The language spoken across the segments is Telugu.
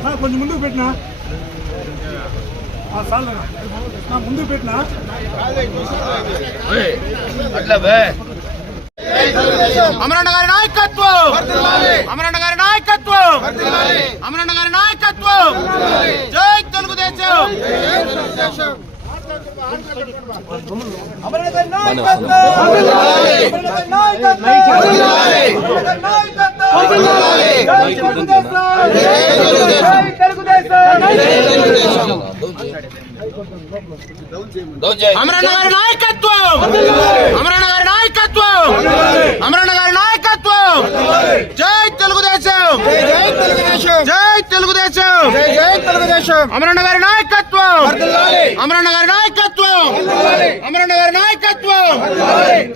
ఆ, కొంచెం ముందుకు పెట్టినా? ముందుకు పెట్టినా? అమరన్న గారి నాయకత్వం! అమరన్న గారి నాయకత్వం! అమరన్న గారి నాయకత్వం! జై తెలుగుదేశం! అమరణ గారి నాయకత్వం! అమరణ గారి నాయకత్వం! అమరన్న నాయకత్వం! జై తెలుగుదేశం! జై తెలుగుదేశం! జై తెలుగుదేశం అమరణ గారి నాయకత్వం! అమరణ గారి నాయకత్వం!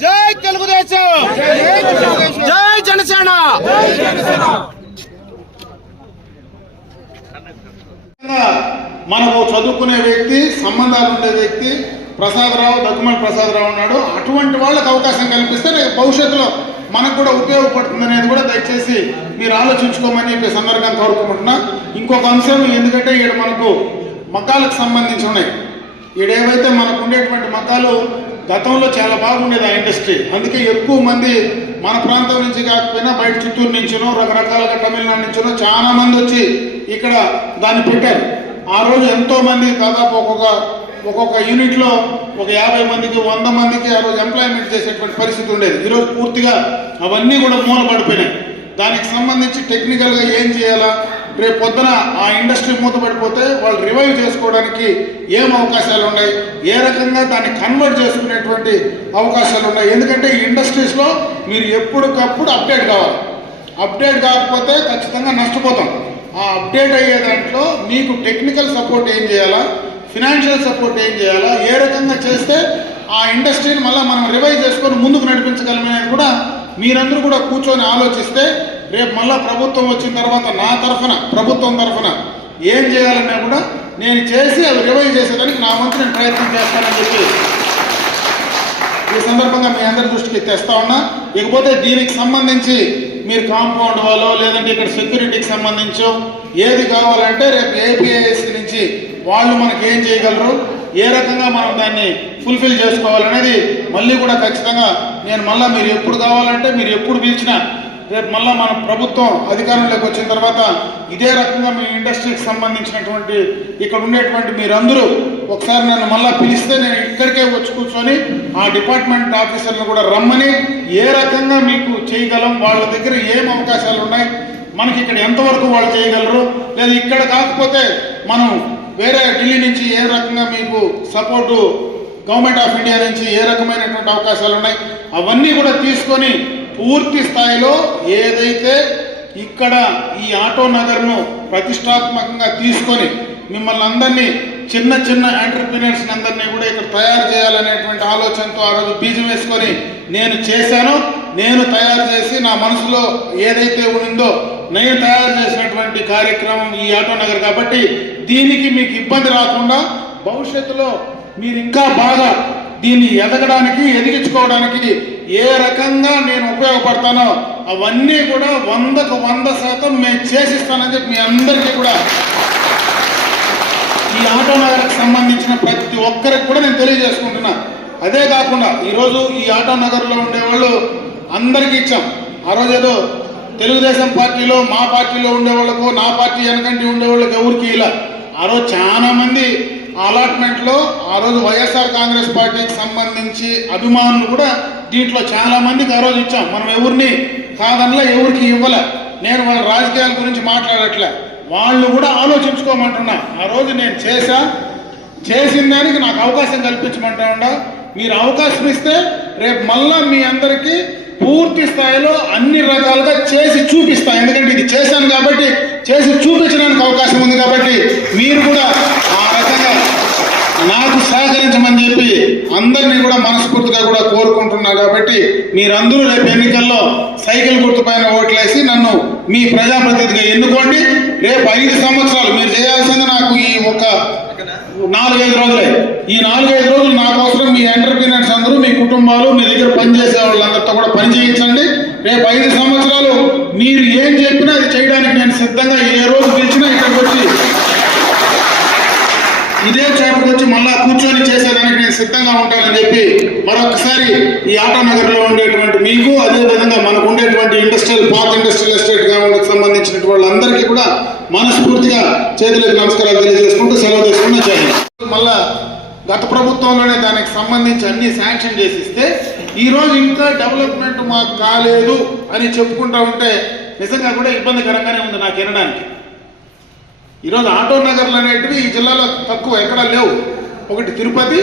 జై తెలుగుదేశం! జై జనసేన! మనకు చదువుకునే వ్యక్తి సంబంధాలు ఉండే వ్యక్తి ప్రసాదరావు దగ్గుమని ప్రసాదరావు ఉన్నాడు. అటువంటి వాళ్ళకి అవకాశం కల్పిస్తే రేపు భవిష్యత్తులో మనకు కూడా ఉపయోగపడుతుంది అనేది కూడా దయచేసి మీరు ఆలోచించుకోమని చెప్పి సందర్భంగా కోరుకుంటున్నా. ఇంకొక అంశం ఎందుకంటే ఇక్కడ మనకు మకాలకు సంబంధించి ఉన్నాయి. ఈడేవైతే మనకు ఉండేటువంటి మకాలు గతంలో చాలా బాగుండేది ఆ ఇండస్ట్రీ. అందుకే ఎక్కువ మంది మన ప్రాంతం నుంచి కాకపోయినా బయట చిత్తూరు నుంచినో రకరకాలుగా తమిళనాడు నుంచినో చాలా మంది వచ్చి ఇక్కడ దాన్ని పెట్టారు. ఆ రోజు ఎంతో మంది దాదాపు ఒక్కొక్క ఒక్కొక్క యూనిట్లో ఒక యాభై మందికి వంద మందికి ఆ రోజు ఎంప్లాయ్మెంట్ చేసేటువంటి పరిస్థితి ఉండేది. ఈరోజు పూర్తిగా అవన్నీ కూడా మూలపడిపోయినాయి. దానికి సంబంధించి టెక్నికల్గా ఏం చేయాలా? రేపు పొద్దున ఆ ఇండస్ట్రీ మూతపడిపోతే వాళ్ళు రివైవ్ చేసుకోవడానికి ఏం అవకాశాలు ఉన్నాయి? ఏ రకంగా దాన్ని కన్వర్ట్ చేసుకునేటువంటి అవకాశాలు ఉన్నాయి? ఎందుకంటే ఈ ఇండస్ట్రీస్లో మీరు ఎప్పటికప్పుడు అప్డేట్ కావాలి. అప్డేట్ కాకపోతే ఖచ్చితంగా నష్టపోతాం. ఆ అప్డేట్ అయ్యే దాంట్లో మీకు టెక్నికల్ సపోర్ట్ ఏం చేయాలా? ఫినాన్షియల్ సపోర్ట్ ఏం చేయాలా? ఏ రకంగా చేస్తే ఆ ఇండస్ట్రీని మళ్ళీ మనం రివైవ్ చేసుకొని ముందుకు నడిపించగలమనేది కూడా మీరందరూ కూడా కూర్చొని ఆలోచిస్తే రేపు మళ్ళీ ప్రభుత్వం వచ్చిన తర్వాత నా తరఫున ప్రభుత్వం తరఫున ఏం చేయాలన్నా కూడా నేను చేసి అవి రివైవ్ చేసేదానికి నా వంతు నేను ప్రయత్నం చేస్తానని చెప్పి ఈ సందర్భంగా మీ అందరి దృష్టికి తెస్తా ఉన్నా. ఇకపోతే దీనికి సంబంధించి మీరు కాంపౌండ్ వాళ్ళో లేదంటే ఇక్కడ సెక్యూరిటీకి సంబంధించో ఏది కావాలంటే రేపు ఏపీఐఎస్ నుంచి వాళ్ళు మనకి ఏం చేయగలరు ఏ రకంగా మనం దాన్ని ఫుల్ఫిల్ చేసుకోవాలనేది మళ్ళీ కూడా ఖచ్చితంగా నేను మళ్ళీ మీరు ఎప్పుడు కావాలంటే మీరు ఎప్పుడు పిలిచినా రేపు మళ్ళీ మన ప్రభుత్వం అధికారంలోకి వచ్చిన తర్వాత ఇదే రకంగా మీ ఇండస్ట్రీకి సంబంధించినటువంటి ఇక్కడ ఉండేటువంటి మీరందరూ ఒకసారి నన్ను మళ్ళీ పిలిస్తే నేను ఇక్కడికే వచ్చి కూర్చొని ఆ డిపార్ట్మెంట్ ఆఫీసర్లు కూడా రమ్మని ఏ రకంగా మీకు చేయగలం వాళ్ళ దగ్గర ఏం అవకాశాలు ఉన్నాయి మనకి ఇక్కడ ఎంతవరకు వాళ్ళు చేయగలరు లేదా ఇక్కడ కాకపోతే మనం వేరే ఢిల్లీ నుంచి ఏ రకంగా మీకు సపోర్టు గవర్నమెంట్ ఆఫ్ ఇండియా నుంచి ఏ రకమైనటువంటి అవకాశాలు ఉన్నాయి అవన్నీ కూడా తీసుకొని పూర్తి స్థాయిలో ఏదైతే ఇక్కడ ఈ ఆటో నగర్ను ప్రతిష్టాత్మకంగా తీసుకొని మిమ్మల్ని అందరినీ చిన్న చిన్న ఎంటర్ప్రినర్స్ అందరినీ కూడా ఇక్కడ తయారు చేయాలనేటువంటి ఆలోచనతో ఆ రోజు బీజం వేసుకొని నేను చేశాను. నేను తయారు చేసి నా మనసులో ఏదైతే ఉందో నేను తయారు చేసినటువంటి కార్యక్రమం ఈ ఆటో నగర్ కాబట్టి దీనికి మీకు ఇబ్బంది రాకుండా భవిష్యత్తులో మీరు ఇంకా బాగా దీన్ని ఎదగడానికి ఎదిగించుకోవడానికి ఏ రకంగా నేను ఉపయోగపడతానో అవన్నీ కూడా వందకు వంద శాతం మేము చేసిస్తానని చెప్పి మీ అందరికీ కూడా ఈ ఆటో నగర్కి సంబంధించిన ప్రతి ఒక్కరికి కూడా నేను తెలియజేసుకుంటున్నా. అదే కాకుండా ఈరోజు ఈ ఆటో నగర్లో ఉండేవాళ్ళు అందరికీ ఇచ్చాం. ఆ రోజు ఏదో తెలుగుదేశం పార్టీలో మా పార్టీలో ఉండేవాళ్ళకు నా పార్టీ వెనకంటి ఉండేవాళ్ళకి ఎవరికి ఇలా. ఆ రోజు చాలా మంది అలాట్మెంట్లో ఆ రోజు వైఎస్ఆర్ కాంగ్రెస్ పార్టీకి సంబంధించి అభిమానులు కూడా దీంట్లో చాలా మందికి ఆ రోజు ఇచ్చాం. మనం ఎవరిని కాదనలా ఎవరికి ఇవ్వలే. నేను వాళ్ళ రాజకీయాల గురించి మాట్లాడట్లే. వాళ్ళు కూడా ఆలోచించుకోమంటున్నా. ఆ రోజు నేను చేశా. చేసిన దానికి నాకు అవకాశం కల్పించమంటా మీరు అవకాశం ఇస్తే రేపు మళ్ళా మీ అందరికీ పూర్తి స్థాయిలో అన్ని రకాలుగా చేసి చూపిస్తా. ఎందుకంటే ఇది చేశాను కాబట్టి చేసి చూపించడానికి అవకాశం ఉంది కాబట్టి మీరు కూడా నాకు సహకరించమని చెప్పి అందరినీ కూడా మనస్ఫూర్తిగా కూడా కోరుకుంటున్నా కాబట్టి మీరందరూ రేపు ఎన్నికల్లో సైకిల్ గుర్తుపైన ఓట్లేసి నన్ను మీ ప్రజాప్రతినిధిగా ఎన్నుకోండి. రేపు ఐదు సంవత్సరాలు మీరు చేయాల్సింది నాకు ఈ ఒక నాలుగైదు రోజులే. ఈ నాలుగైదు రోజులు నా కోసం మీ ఎంటర్ప్రీనర్స్ అందరూ మీ కుటుంబాలు మీ దగ్గర పనిచేసే వాళ్ళందరితో కూడా పని చేయించండి. రేపు ఐదు సంవత్సరాలు మీరు ఏం చెప్పినా అది చేయడానికి నేను సిద్ధంగా ఏ రోజు పిలిచినా ఇక్కడికి వచ్చి ఇదే చోటకు వచ్చి మళ్ళా కూర్చొని చేసేదానికి నేను సిద్ధంగా ఉంటానని చెప్పి మరొకసారి ఈ ఆటో నగర్లో ఉండేటువంటి మీకు అదే విధంగా మనకు ఉండేటువంటి ఇండస్ట్రియల్ పాత ఇండస్ట్రియల్ ఎస్టేట్ గ్రామాలకు సంబంధించిన వాళ్ళందరికీ కూడా మనస్ఫూర్తిగా చేతులకు నమస్కారాలు తెలియజేసుకుంటూ సెలవు తీసుకున్నా చేయాలి మళ్ళా గత ప్రభుత్వంలోనే దానికి సంబంధించి అన్ని శాంక్షన్ చేసిస్తే ఈరోజు ఇంకా డెవలప్మెంట్ మాకు కాలేదు అని చెప్పుకుంటా ఉంటే నిజంగా కూడా ఇబ్బందికరంగానే ఉంది నాకు వినడానికి. ఈరోజు ఆటో నగర్లు అనేటివి ఈ జిల్లాలో తక్కువ ఎక్కడా లేవు. ఒకటి తిరుపతి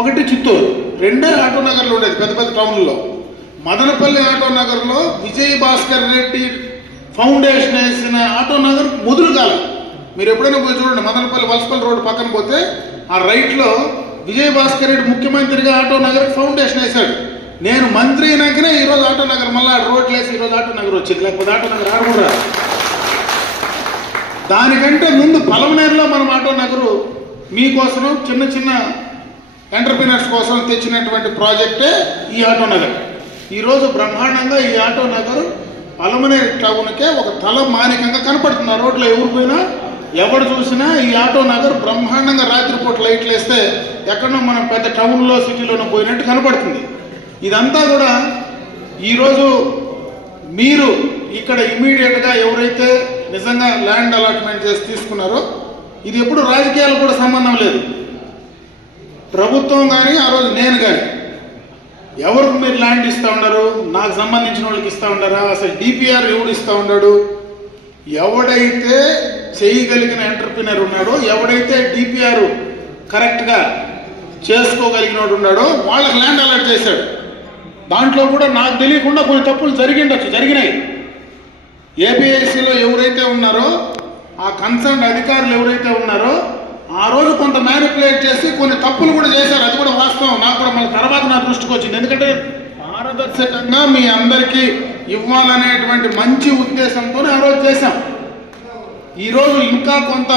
ఒకటి చిత్తూరు. రెండే ఆటో నగర్లు ఉండేది పెద్ద పెద్ద టౌన్లలో. మదనపల్లి ఆటో నగర్లో విజయ్ భాస్కర్ రెడ్డి ఫౌండేషన్ వేసిన ఆటో నగర్ మొదలు కాలం. మీరు ఎప్పుడైనా పోయి చూడండి మదనపల్లి వలసపల్లి రోడ్డు పక్కన పోతే ఆ రైట్లో విజయ్ భాస్కర్ రెడ్డి ముఖ్యమంత్రిగా ఆటో నగర్ ఫౌండేషన్ వేశాడు. నేను మంత్రి అయినాకనే ఈరోజు ఆటో నగర్ మళ్ళీ ఆ రోడ్లు వేసి ఈరోజు ఆటో నగర్ వచ్చింది. లేకపోతే ఆటో నగర్ ఆడకూడదు. దానికంటే ముందు పలమనేరులో మనం ఆటో నగరు మీకోసం చిన్న చిన్న ఎంటర్ప్రినర్స్ కోసం తెచ్చినటువంటి ప్రాజెక్టే ఈ ఆటో నగర్. ఈరోజు బ్రహ్మాండంగా ఈ ఆటో నగర్ పలమనేరు టౌన్కే ఒక తల మానికంగా కనపడుతుంది. ఆ రోడ్లో ఎవరు పోయినా ఎవడు చూసినా ఈ ఆటో నగర్ బ్రహ్మాండంగా రాత్రిపూట లైట్లు వేస్తే ఎక్కడో మనం పెద్ద టౌన్లో సిటీలోనో పోయినట్టు కనపడుతుంది. ఇదంతా కూడా ఈరోజు మీరు ఇక్కడ ఇమీడియట్గా ఎవరైతే నిజంగా ల్యాండ్ అలాట్మెంట్ చేసి తీసుకున్నారో ఇది ఎప్పుడు రాజకీయాలకు కూడా సంబంధం లేదు. ప్రభుత్వం కానీ ఆ రోజు నేను కానీ ఎవరికి మీరు ల్యాండ్ ఇస్తా ఉండరు నాకు సంబంధించిన వాళ్ళకి ఇస్తా ఉండరా అసలు డిపిఆర్ ఎవడు ఇస్తా ఉన్నాడు ఎవడైతే చేయగలిగిన ఎంటర్ప్రినర్ ఉన్నాడో ఎవడైతే డిపిఆర్ కరెక్ట్గా చేసుకోగలిగినోడు ఉన్నాడో వాళ్ళకి ల్యాండ్ అలాట్ చేశాడు. దాంట్లో కూడా నాకు తెలియకుండా కొన్ని తప్పులు జరిగిండొచ్చు జరిగినాయి. ఏపీఐసిలో ఎవరైతే ఉన్నారో ఆ కన్సర్న్ అధికారులు ఎవరైతే ఉన్నారో ఆ రోజు కొంత మ్యానిపులేట్ చేసి కొన్ని తప్పులు కూడా చేశారు. అది కూడా వాస్తవం. నాకు కూడా మళ్ళీ తర్వాత నా దృష్టికి వచ్చింది. ఎందుకంటే పారదర్శకంగా మీ అందరికీ ఇవ్వాలనేటువంటి మంచి ఉద్దేశంతో ఆ రోజు చేశాం. ఈరోజు ఇంకా కొంత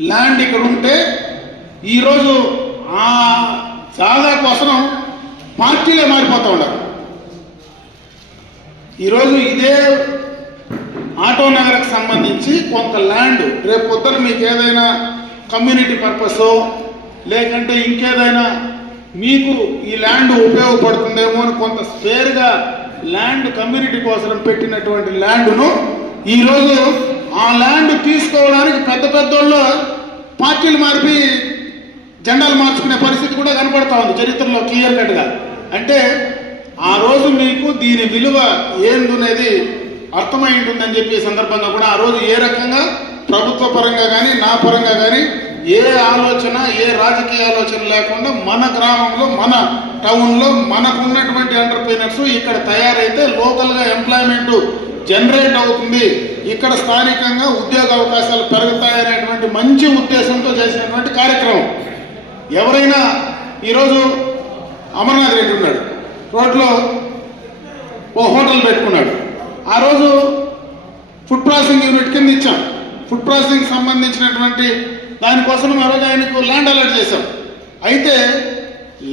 ల్యాండ్ ఇక్కడ ఉంటే ఈరోజు ఆ జాగా కోసం పార్టీలే మారిపోతూ ఉన్నారు. ఈరోజు ఇదే ఆటో నగర్కి సంబంధించి కొంత ల్యాండ్ రేపు పొద్దున మీకు ఏదైనా కమ్యూనిటీ పర్పసో లేకంటే ఇంకేదైనా మీకు ఈ ల్యాండ్ ఉపయోగపడుతుందేమో అని కొంత స్పేర్గా ల్యాండ్ కమ్యూనిటీ కోసం పెట్టినటువంటి ల్యాండ్ను ఈరోజు ఆ ల్యాండ్ తీసుకోవడానికి పెద్ద పెద్దోళ్ళు పార్టీలు మార్పి జెండాలు మార్చుకునే పరిస్థితి కూడా కనపడతా ఉంది చరిత్రలో క్లియర్ కట్గా. అంటే ఆ రోజు మీకు దీని విలువ ఏందనేది అర్థమై ఉంటుందని చెప్పి సందర్భంగా కూడా ఆ రోజు ఏ రకంగా? ప్రభుత్వ పరంగా కానీ నా పరంగా కానీ ఏ ఆలోచన ఏ రాజకీయ ఆలోచన లేకుండా మన గ్రామంలో మన టౌన్లో మనకున్నటువంటి ఎంటర్ప్రీనర్స్ ఇక్కడ తయారైతే లోకల్గా ఎంప్లాయ్మెంట్ జనరేట్ అవుతుంది. ఇక్కడ స్థానికంగా ఉద్యోగ అవకాశాలు పెరుగుతాయనేటువంటి మంచి ఉద్దేశంతో చేసినటువంటి కార్యక్రమం. ఎవరైనా ఈరోజు అమర్నాథ్ రెడ్డి ఉన్నాడు. రోడ్లో ఓ హోటల్ పెట్టుకున్నాడు. ఆ రోజు ఫుడ్ ప్రాసెసింగ్ యూనిట్ కింద ఇచ్చాం. ఫుడ్ ప్రాసెసింగ్ సంబంధించినటువంటి దానికోసం ఆ రోజు ఆయనకు ల్యాండ్ అలాట్ చేశాం. అయితే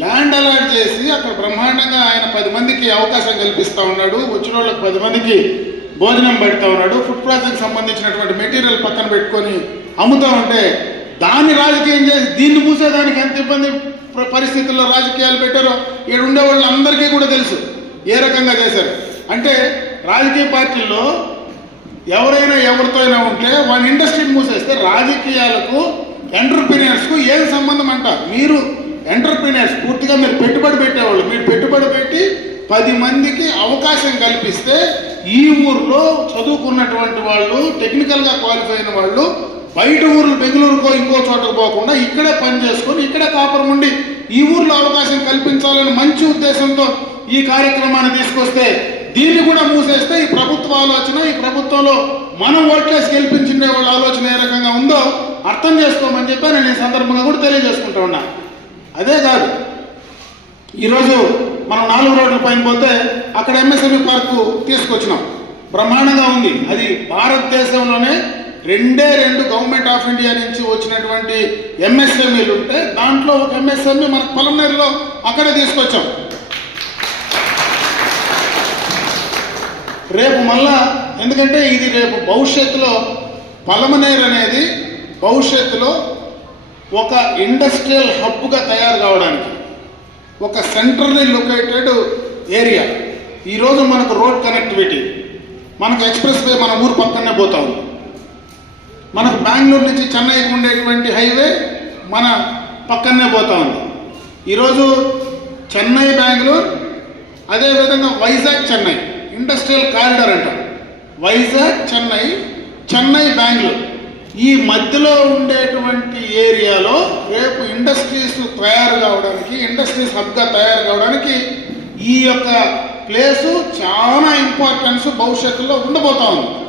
ల్యాండ్ అలాట్ చేసి అక్కడ బ్రహ్మాండంగా ఆయన పది మందికి అవకాశం కల్పిస్తూ ఉన్నాడు. వచ్చిన వాళ్ళకి పది మందికి భోజనం పెడతా ఉన్నాడు. ఫుడ్ ప్రాసెసింగ్ సంబంధించినటువంటి మెటీరియల్ పక్కన పెట్టుకొని అమ్ముతూ ఉంటే దాన్ని రాజకీయం చేసి దీన్ని మూసేదానికి ఎంత ఇబ్బంది పరిస్థితుల్లో రాజకీయాలు పెట్టారో ఇక్కడ ఉండే వాళ్ళందరికీ కూడా తెలుసు. ఏ రకంగా చేశారు? అంటే రాజకీయ పార్టీల్లో ఎవరైనా ఎవరితో అయినా ఉంటే వాళ్ళ ఇండస్ట్రీని మూసేస్తే రాజకీయాలకు ఎంటర్ప్రీనియర్స్కు ఏం సంబంధం అంట మీరు ఎంటర్ప్రీనియర్స్ పూర్తిగా మీరు పెట్టుబడి పెట్టేవాళ్ళు. మీరు పెట్టుబడి పెట్టి పది మందికి అవకాశం కల్పిస్తే ఈ ఊర్లో చదువుకున్నటువంటి వాళ్ళు టెక్నికల్గా క్వాలిఫై అయిన వాళ్ళు బయట ఊర్లు బెంగళూరుకో ఇంకో చోటకు పోకుండా ఇక్కడే పని చేసుకొని ఇక్కడే కాపురం ఉండి ఈ ఊర్లో అవకాశం కల్పించాలని మంచి ఉద్దేశంతో ఈ కార్యక్రమాన్ని తీసుకొస్తే దీన్ని కూడా మూసేస్తే ఈ ప్రభుత్వ ఆలోచన ఈ ప్రభుత్వంలో మనం ఓట్లేసి గెలిపించుకునే వాళ్ళ ఆలోచన ఏ రకంగా ఉందో అర్థం చేసుకోమని చెప్పి నేను ఈ సందర్భంగా కూడా తెలియజేసుకుంటా ఉన్నా. అదే కాదు ఈరోజు మనం నాలుగు రోడ్ల పైన పోతే అక్కడ ఎంఎస్ఎంఈ పార్కు తీసుకొచ్చినాం. బ్రహ్మాండంగా ఉంది. అది భారతదేశంలోనే రెండే రెండు గవర్నమెంట్ ఆఫ్ ఇండియా నుంచి వచ్చినటువంటి ఎంఎస్ఎంఈలు ఉంటే దాంట్లో ఒక ఎంఎస్ఎంఈ మన పొలంనేరులో అక్కడే తీసుకొచ్చాం. రేపు మళ్ళా ఎందుకంటే ఇది రేపు భవిష్యత్తులో పలమనేరు అనేది భవిష్యత్తులో ఒక ఇండస్ట్రియల్ హబ్గా తయారు కావడానికి ఒక సెంట్రల్లీ లొకేటెడ్ ఏరియా. ఈరోజు మనకు రోడ్ కనెక్టివిటీ. మనకు ఎక్స్ప్రెస్ వే మన ఊరు పక్కనే పోతా ఉంది. మనకు బెంగళూరు నుంచి చెన్నైకి ఉండేటువంటి హైవే మన పక్కనే పోతా ఉంది. ఈరోజు చెన్నై బెంగళూరు అదేవిధంగా వైజాగ్ చెన్నై. ఇండస్ట్రియల్ కారిడార్ అంటారు వైజాగ్ చెన్నై చెన్నై బెంగళూరు. ఈ మధ్యలో ఉండేటువంటి ఏరియాలో రేపు ఇండస్ట్రీస్ తయారు కావడానికి ఇండస్ట్రీస్ హబ్గా తయారు కావడానికి ఈ యొక్క ప్లేసు చాలా ఇంపార్టెన్స్ భవిష్యత్తులో ఉండబోతా ఉంది.